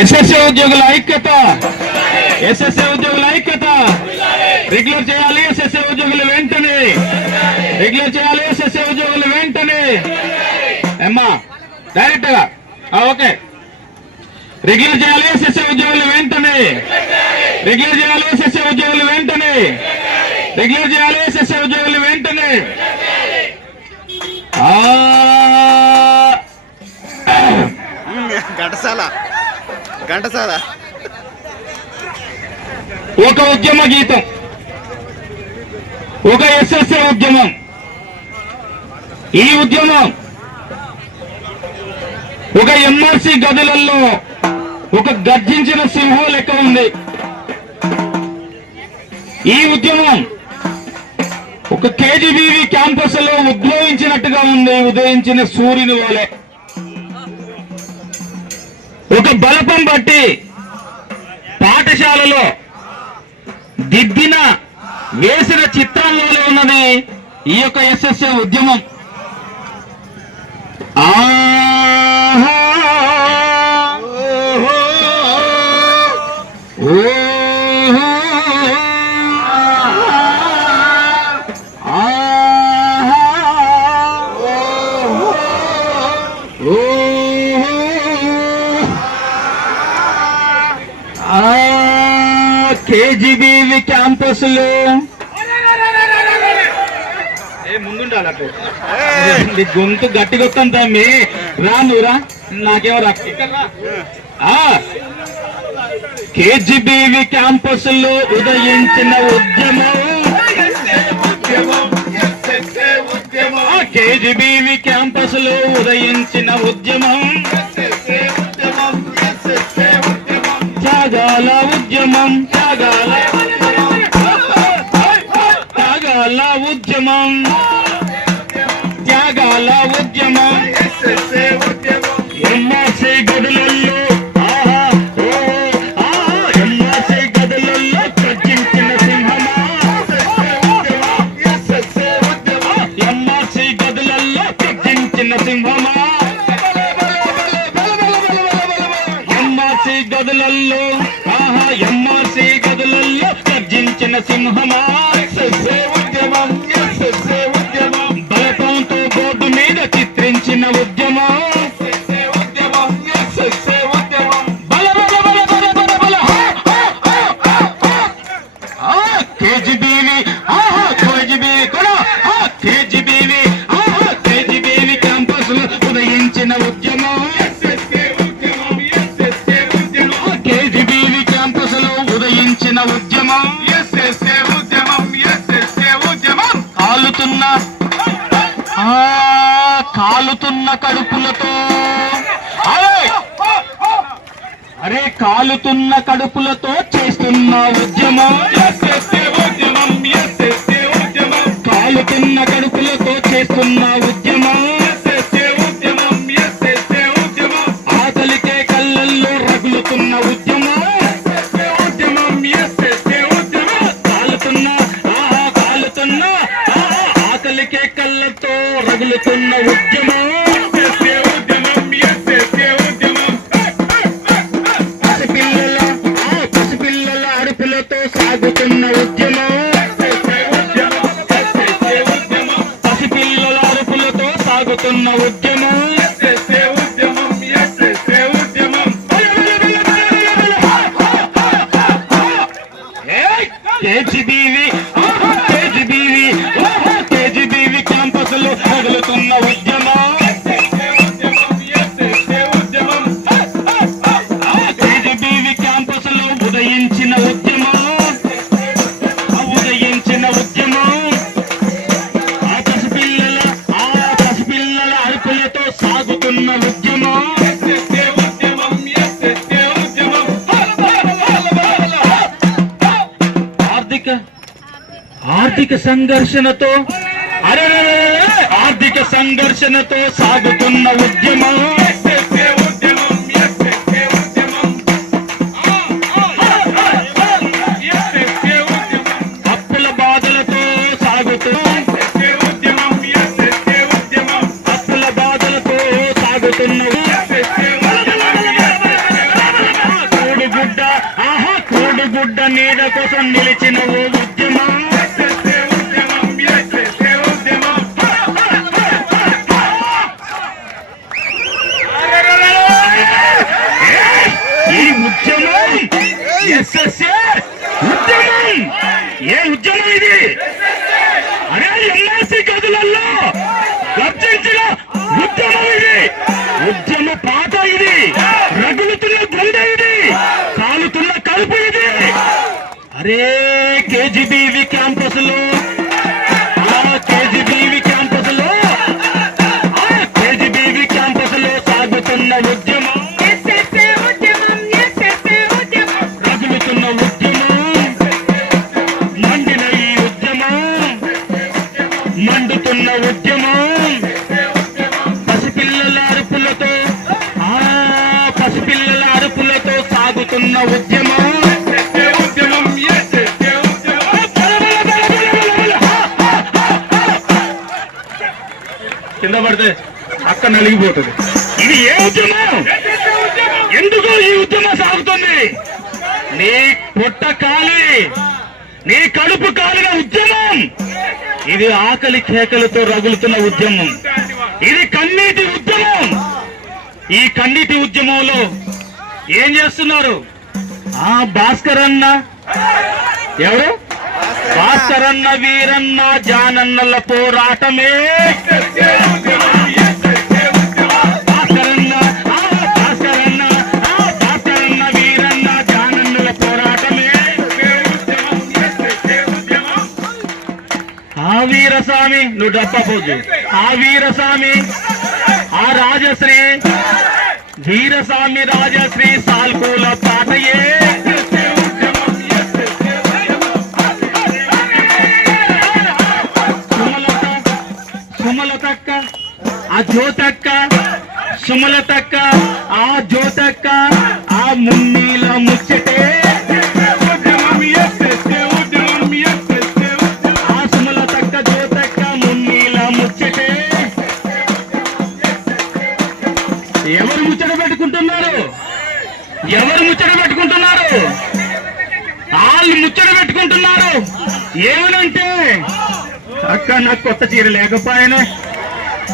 SSA ఉద్యోగుల ఐక్యత. SSA ఉద్యోగుల ఐక్యత. రెగ్యులర్ చేయాలి ఎస్ఎస్ఏ ఉద్యోగులు వెంటనే. రెగ్యులర్ చేయాలి ఎస్ఎస్ఏ ఉద్యోగులు వెంటనే. అమ్మా డైరెక్ట్గా. ఓకే. రెగ్యులర్ చేయాలి ఎస్ఎస్ఏ ఉద్యోగులు వెంటనే. రెగ్యులర్ చేయాలి ఎస్ఎస్ఏ ఉద్యోగులు వెంటనే. రెగ్యులర్ చేయాలి ఎస్ఎస్ఏ ఉద్యోగులు వెంటనే. ఆ. ఘంటసాల. ఒక ఉద్యమ గీతం. ఒక ఎస్ఎస్ఏ ఉద్యమం. ఈ ఉద్యమం ఒక ఎంఆర్సి గదులలో ఒక గర్జించిన సింహం లెక్క ఉంది. ఈ ఉద్యమం ఒక కేజీబీవీ క్యాంపస్లో ఉద్భవించినట్టుగా ఉంది. ఉదయించిన సూర్యుని వలె. ఒక బలపం బట్టి పాఠశాలలో దిద్దిన వేసిన చిత్రంలోనే ఉన్నది ఈ యొక్క ఎస్ఎస్ఏ ఉద్యమం. ఆ కేజీబీవి క్యాంపస్లో ముందుండాలి గొంతు గట్టిగా వస్తాను తమ్మి రా నువ్వు రా నాకేమో రా కేజీబీవి క్యాంపస్లో ఉదయించిన ఉద్యమం కేజీబీవి క్యాంపస్లో ఉదయించిన ఉద్యమం త్యాగాల ఉద్యమం త్యాగాల కాలుతున్న కడుపులతో చేస్తున్న ఉద్యమం. కాలుతున్న కడుపులతో చేస్తున్న సాగుతున్న ఆర్థిక సంఘర్షణతో అరే ఆర్థిక సంఘర్షణతో సాగుతున్న ఉద్యమం. అరే కేజీబీవి క్యాంపస్ నీ పొట్ట కాలి నీ కడుపు కాలిన ఉద్యమం. ఇది ఆకలి కేకలతో రగులుతున్న ఉద్యమం. ఇది కన్నీటి ఉద్యమం. ఈ కన్నీటి ఉద్యమంలో ఏం చేస్తున్నారు? ఆ భాస్కర్ అన్న. ఎవరు? భాస్కర్ అన్న. వీరన్న జానన్నల పోరాటమే. వీరస్వామి నువ్వు డప్ప ఆ వీరస్వామి ఆ రాజశ్రీ వీరస్వామి రాజశ్రీ సాల్కూల పాటయే. సుమలత సుమలతక్క ఆ జ్యోతక్క సుమలతక్క ఆ జ్యోతక్క ఆ మున్నీల ముచ్చటే. అక్క నాకు కొత్త చీర లేకపోయానే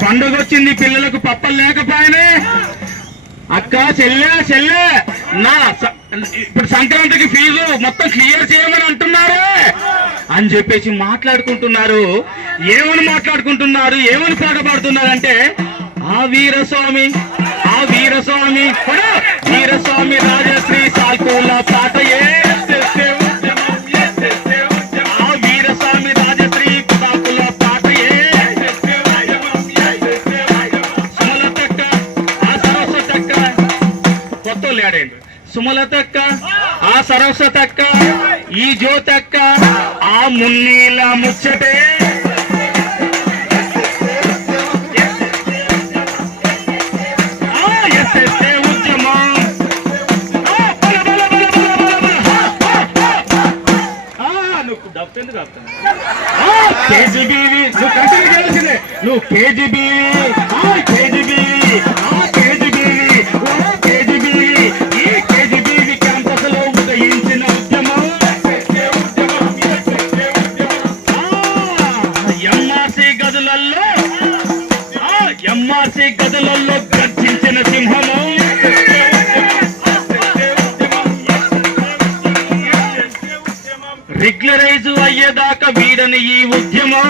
పండుగ వచ్చింది పిల్లలకు పప్పలు లేకపోయానే. అక్క చెల్లె చెల్లె నా ఇప్పుడు సంక్రాంతికి ఫీజు మొత్తం క్లియర్ చేయమని అంటున్నారు అని చెప్పేసి మాట్లాడుకుంటున్నారు. ఏమని మాట్లాడుకుంటున్నారు? ఏమని పాటపాడుతున్నారు అంటే ఆ వీరస్వామి ఆ వీరస్వామి వీరస్వామి రాజశ్రీ సాల్కూల పాటయే. సుమలతక్క ఆ సరస్వతక్క ఈ జ్యోతక్క ఆ మున్నీల ముచ్చటే. నువ్వు కేజీబీ కేజీబీ ఆ ఎంఆర్సీ గర్జించిన సింహము. రెగ్యులరైజ్ అయ్యేదాకా వీడని ఈ ఉద్యమం.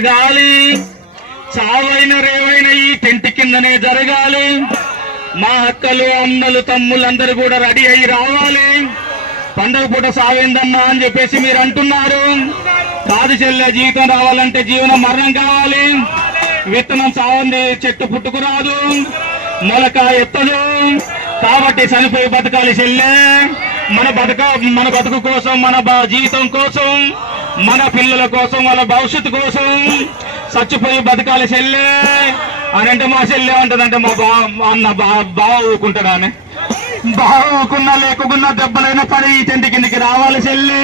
జరగాలి. చావైన రేవైన ఈ టెంట్ కిందనే జరగాలి. మా అక్కలు అమ్మలు తమ్ములందరూ కూడా రెడీ అయి రావాలి. పండగ పూట సాగిందమ్మా అని చెప్పేసి మీరు అంటున్నారు. కాదు చెల్లె జీవితం రావాలంటే జీవనం మరణం కావాలి. విత్తనం సావంది చెట్టు పుట్టుకురాదు మొలక ఎత్తదు. కాబట్టి చనిపోయి బతకాలి చెల్లె. మన బతక మన బతుకు కోసం మన జీవితం కోసం మన పిల్లల కోసం వాళ్ళ భవిష్యత్తు కోసం చచ్చిపోయి బతకాలి చెల్లె. అని అంటే మా చెల్లె ఉంటదంటే మా బా అన్న బా బావ ఊకుంటాడు ఆమె. బావ ఊకున్నా లేకున్నా దెబ్బలైనా పడి ఈ టెంట్ కిందకి రావాలి చెల్లి.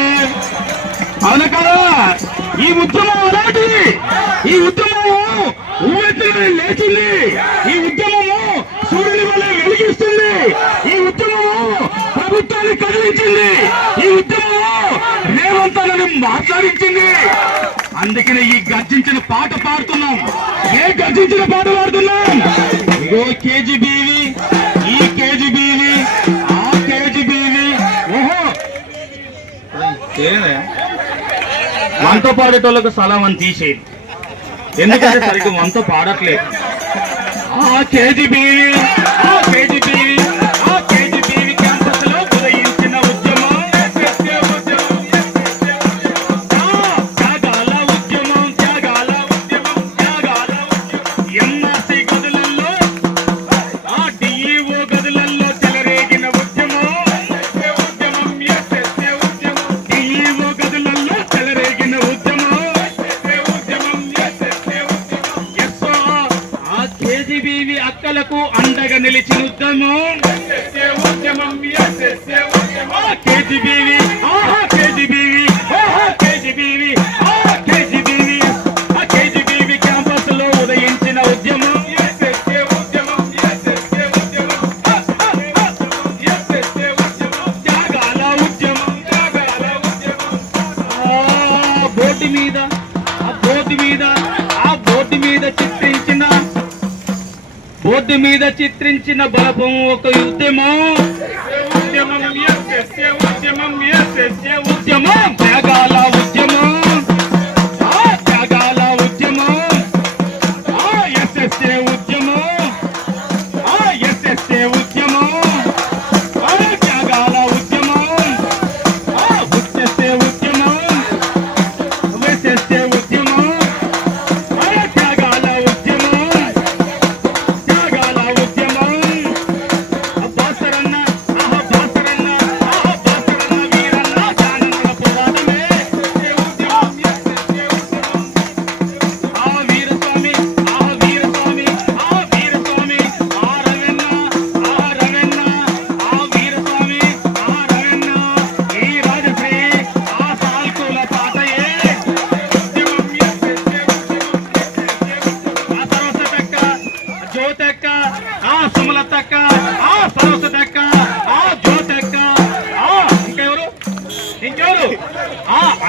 అవును కదా? ఈ ఉద్యమం అలాంటిది. ఈ ఉద్యమం ఊవెత్తున లేచింది. ఈ ఉద్యమము సూర్యుని వల్ల వెలిగిస్తుంది. ఈ ఉద్యమం ప్రభుత్వాన్ని కదిలించింది. ఈ ఉద్యమము రేవంతాలను మాట్లాడించింది. అందుకనే ఈ గర్జించిన పాట పాడుతున్నాం. ఏ గర్జించిన పాట పాడుతున్నాం? ఇగో కేజీబీవి ఈ కేజీబీవి ఆ కేజీబీవి. ఓహో? మనతో పాడేటోళ్ళకు సలాం అని తీసేది ఎందుకంటే సరిగ్గా మనతో పాడట్లేదు. ఆ కేజీ బీవి ఆ కేజీ అక్కలకు అండగా నిలిచిన ఉద్యమం. కేజీబీవి ఆహా రోడ్డు మీద చిత్రించిన బలపం ఒక ఉద్యమం. ఉద్యమం ఉద్యమం ఉద్యమం.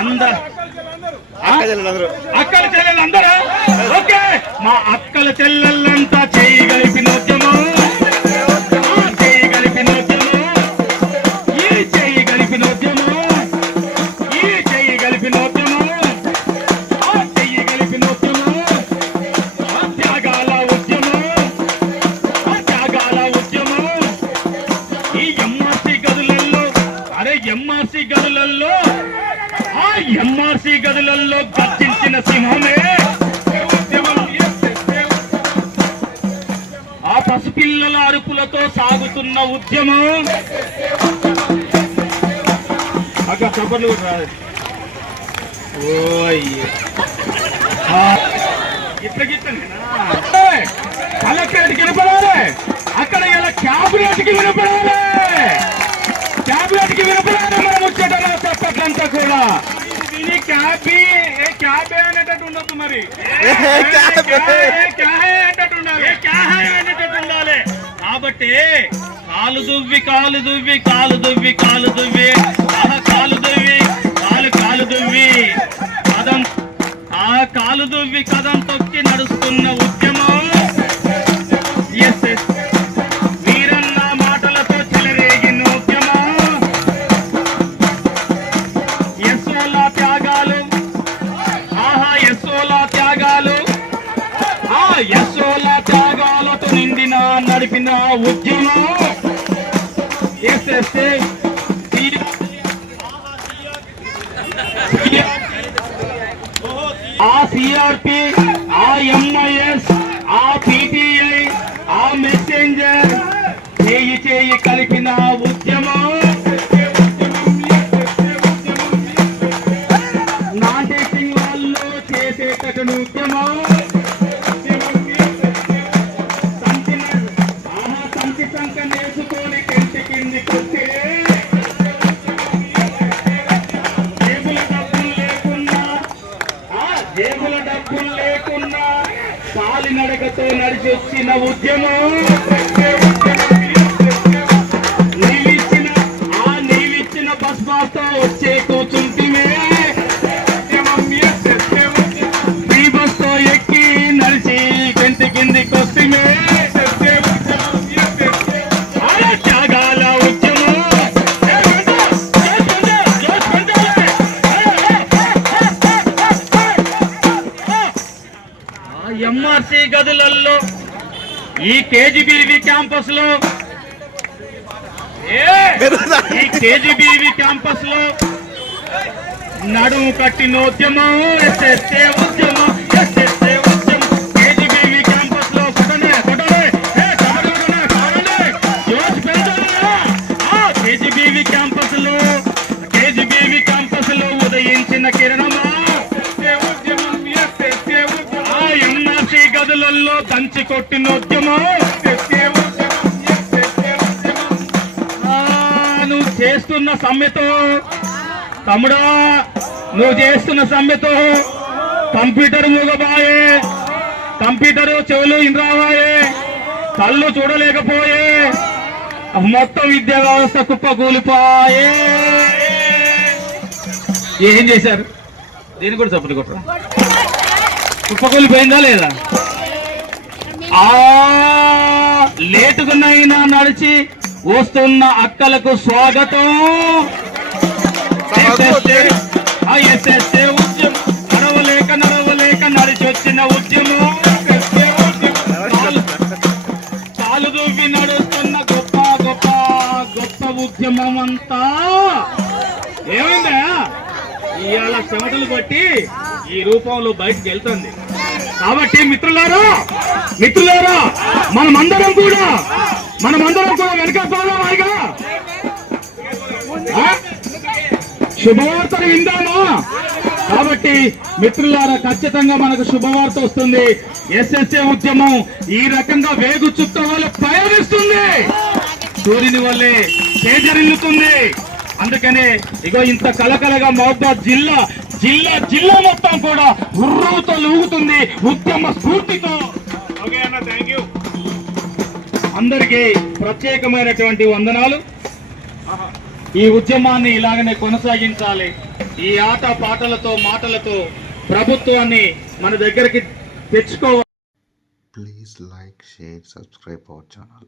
అందరు. అక్క చెల్లెలందరూ ఓకే. మా అక్కల చెల్లెళ్ళంతా పసిపిల్లల అరుపులతో సాగుతున్న ఉద్యమం. అక్క చప్పట్లు కలెక్టరేట్కి వినపడాలి. అక్కడ ఇలా క్యాబినెట్కి వినపడాలి. క్యాబినెట్కి వినపడాలి మనం వచ్చేటలా చప్పట్లంతా కూడా. ఇది క్యాబీ ఏ క్యాబే అనేటట్టు ఉండొద్దు మరి. క్యాబే. క్యాబే, క్యాహే అనేటట్టు ఉండాలి. ఏ క్యాహే అనేటట్టు ఉండాలి. కాబట్టి కాలు దువ్వి కాలు దువ్వి కాలు దువ్వి కాలు దువ్వి. కాలు దువ్వి కాలు కాలు దువ్వి. కదం ఆ కాలు దువ్వి కదం తొక్కి నడుస్తున్న ఉద్యమం ఆ సిఆర్పి ఆ ఎంఐఎస్ ఆ పిటిఐ జేబుల డబ్బులు లేకున్నా కాలినడకతో నడిచొచ్చిన నడిచి ఉద్యమం ఈ కేజీబీవి క్యాంపస్లో ఈ కేజీబీవి క్యాంపస్లో నడుము కట్టిన ఉద్యమం ఎస్ఎస్ఏ ఉద్యమం ఎస్ఎస్ఏ ఉద్యమం. కేజీబీవి క్యాంపస్లో కొట్టనే కొట్టనే ఏ కొట్టనే జోష్ పెంచాలి ఆ కేజీబీవి క్యాంపస్లో కేజీబీవి క్యాంపస్లో ఉదయించిన కిరణమా గదులలో దంచి కొట్టిన ఉద్యమం. నువ్వు చేస్తున్న సమ్మెతో తమ్ముడా నువ్వు చేస్తున్న సమ్మెతో కంప్యూటర్ మూగబాయే కంప్యూటర్ చెవులు ఇంద్రావాయే కళ్ళు చూడలేకపోయే మొత్తం విద్యా వ్యవస్థ కుప్పకూలిపోయే. ఏం చేశారు? దీన్ని కూడా చప్పట్లు కొట్టరా? కుప్పకూలిపోయిందా లేదా? ఆ లేటుకునైనా నడిచి వస్తున్న అక్కలకు స్వాగతం. SSA ఉద్యమం. నడవలేక నడవలేక నడిచి వచ్చిన ఉద్యమం. కాలు- కాలు దూపి నడుస్తున్న గొప్ప గొప్ప గొప్ప ఉద్యమం అంతా. ఏమైందా? ఇవాళ చెమటలు కొట్టి ఈ రూపంలో బయటకు వెళ్తుంది. కాబట్టి మిత్రులారా మిత్రులారా మనమందరం కూడా మనమందరం కూడా వెనకపోదాం పోదామాయిగా. శుభవార్తలు విందామా? కాబట్టి మిత్రులారా ఖచ్చితంగా మనకు శుభవార్త వస్తుంది. ఎస్ఎస్ఏ ఉద్యమం ఈ రకంగా వేగు చుట్ట వల్ల ప్రయాణిస్తుంది. సూర్యుని వల్లే చేజరిల్లుతుంది. అందుకనే ఇగో ఇంత కలకలగా మహబాద్ జిల్లా జిల్లా జిల్లా మొత్తం కూడా ఉర్రూతో లూగుతుంది ఉద్యమ స్ఫూర్తితో అందరికీ ప్రత్యేకమైనటువంటి వందనాలు. ఈ ఉద్యమాన్ని ఇలాగనే కొనసాగించాలి. ఈ ఆట పాటలతో మాటలతో ప్రభుత్వాన్ని మన దగ్గరికి తెచ్చుకోవాలి. Please like, share, subscribe our channel.